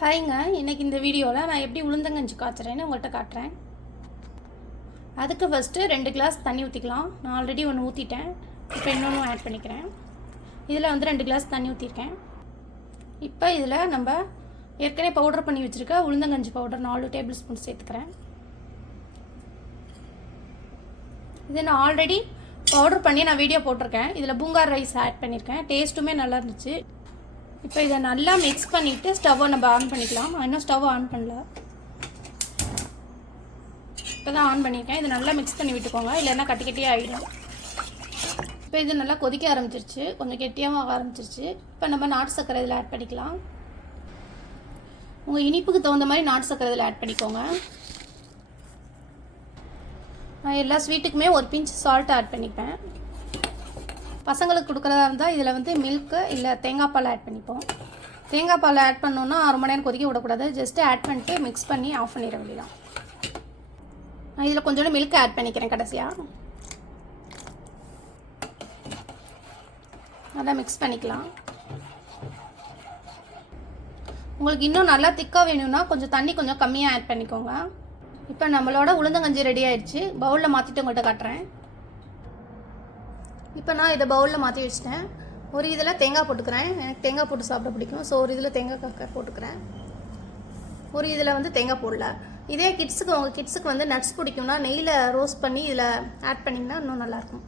ஹாய்ங்க, இன்றைக்கி இந்த வீடியோவில் நான் எப்படி உளுந்தங்கஞ்சி காய்ச்சறேன்னு உங்கள்கிட்ட காட்டுறேன். அதுக்கு ஃபஸ்ட்டு 2 கிளாஸ் தண்ணி ஊற்றிக்கலாம். நான் ஆல்ரெடி ஒன்று ஊற்றிட்டேன். இப்போ இன்னொன்று ஆட் பண்ணிக்கிறேன். இதில் வந்து 2 கிளாஸ் தண்ணி ஊற்றிருக்கேன். இப்போ இதில் நம்ம ஏற்கனவே பவுடர் பண்ணி வச்சுருக்க உளுந்தங்கஞ்சி பவுடர் 4 டேபிள் ஸ்பூன் சேர்த்துக்கிறேன். இது நான் ஆல்ரெடி பவுடர் பண்ணி நான் வீடியோ போட்டிருக்கேன். இதில் பூங்கார் ரைஸ் ஆட் பண்ணியிருக்கேன். டேஸ்ட்டுமே நல்லா இருந்துச்சு. இப்போ இதை நல்லா மிக்ஸ் பண்ணிவிட்டு ஸ்டவ்வை நம்ம ஆன் பண்ணிக்கலாம். நான் இன்னும் ஸ்டவ் ஆன் பண்ணல, இப்போ தான் ஆன் பண்ணியிருக்கேன். இதை நல்லா மிக்ஸ் பண்ணி விட்டுக்கோங்க, இல்லைன்னா கட்டி கட்டியாக ஆகிடும். இப்போ இது நல்லா கொதிக்க ஆரம்பிச்சிருச்சு, கொஞ்சம் கெட்டியாகவும் ஆரம்பிச்சிருச்சு. இப்போ நம்ம நாட்டு சர்க்கரை இதில் ஆட் பண்ணிக்கலாம். உங்கள் இனிப்புக்கு தகுந்த மாதிரி நாட்டு சர்க்கரை இதில் ஆட் பண்ணிக்கோங்க. நான் எல்லா ஸ்வீட்டுக்குமே ஒரு பிஞ்ச் சால்ட் ஆட் பண்ணிப்பேன். பசங்களுக்கு கொடுக்குறதா இருந்தால் இதில் வந்து மில்க்கு இல்லை தேங்காய் பால் ஆட் பண்ணிப்போம். தேங்காய் பால் ஆட் பண்ணோன்னா ரொம்ப நேரம் கொதிக்க விடக்கூடாது. ஜஸ்ட்டு ஆட் பண்ணிட்டு மிக்ஸ் பண்ணி ஆஃப் பண்ணிட வேண்டியதான். நான் இதில் கொஞ்சோண்டு மில்க் ஆட் பண்ணிக்கிறேன் கடைசியாக. நல்லா மிக்ஸ் பண்ணிக்கலாம். உங்களுக்கு இன்னும் நல்லா திக்காக வேணும்னா கொஞ்சம் தண்ணி கொஞ்சம் கம்மியாக ஆட் பண்ணிக்கோங்க. இப்போ நம்மளோட உளுந்தங்கஞ்சி ரெடி ஆகிடுச்சு. பவுலில் மாற்றிட்டு உங்கள்கிட்ட காட்டுறேன். இப்போ நான் இதை பவுலில் மாற்றி வச்சிட்டேன். ஒரு இதில் தேங்காய் போட்டுக்கிறேன். எனக்கு தேங்காய் போட்டு சாப்பிட பிடிக்கும். ஸோ ஒரு இதில் தேங்காய் போட்டுக்கிறேன். ஒரு இதில் வந்து தேங்காய் போடல. இதே கிட்ஸுக்கு உங்கள் கிட்ஸுக்கு வந்து நட்ஸ் பிடிக்கும்னா நெய்யில் ரோஸ்ட் பண்ணி இதில் ஆட் பண்ணிங்கன்னா இன்னும் நல்லாயிருக்கும்.